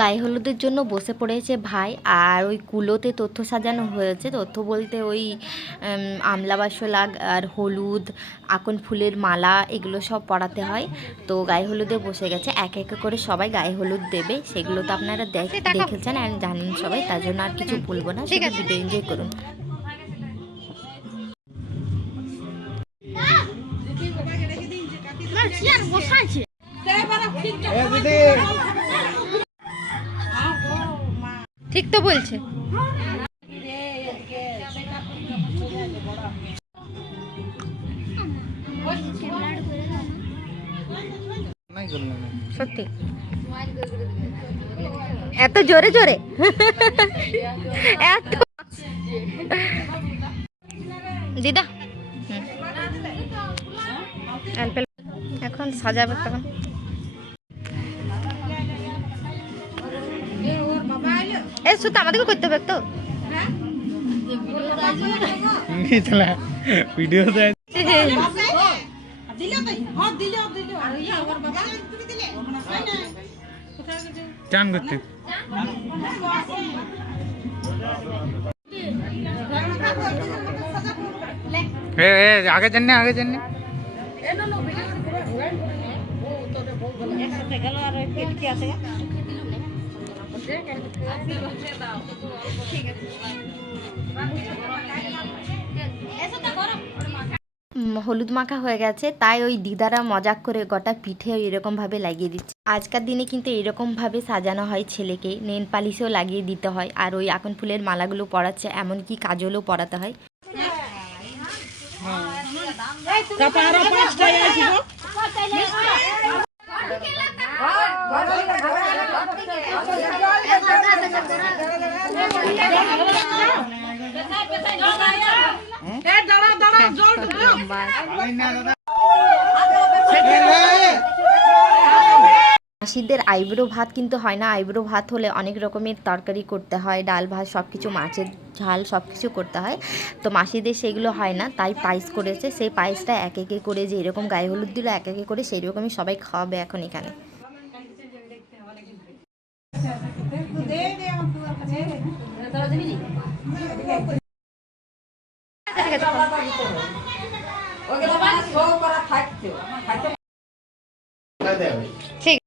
গায়ে হলুদের জন্য বসে পড়েছে ভাই, আর ওই কুলোতে তথ্য সাজানো হয়েছে। তথ্য বলতে ওই আমলা বাসলাগ আর হলুদ, আকন ফুলের মালা, এগুলো সব পরাতে হয়। তো গায়ে হলুদে বসে গেছে, এক এক করে সবাই গায়ে হলুদ দেবে। সেগুলো তো আপনারা দেখেছেন আর জানেন সবাই, তার জন্য আর কিছু বলবো না, শুধু ভিডিও এনজয় করুন। ঠিক তো বলছে। সত্যি এত জোরে জোরে এত দিদা এখন সাজাবে তখন। এ শুধু আমাদেরকে করতে হবে তো ভিডিও চান করতে আগে জাননে আগে জাননে হলুদ মাখা হয়ে গেছে, তাই ওই দিদারা মজাক করে গোটা পিঠে এরকমভাবে লাগিয়ে দিচ্ছে। আজকাল দিনে কিন্তু এরকমভাবে সাজানো হয় ছেলেকে, নেল পালিশও লাগিয়ে দিতে হয়, আর ওই আকন ফুলের মালাগুলো পরাচ্ছে, এমনকি কাজলও পরাতে হয়। মাসিদের আইব্রো ভাত কিন্তু হয় না। আইব্রো ভাত হলে অনেক রকমের তরকারি করতে হয়, ডাল ভাত সব কিছু, মাছের ঝাল সব কিছু করতে হয়। তো মাসিদের সেগুলো হয় না, তাই পায়েস করেছে। সেই পায়েসটা এক একে করে যে এরকম গায়ে হলুদ দিল এক একে করে, সেই রকমই সবাই খাওয়াবে এখন এখানে। ঠিক।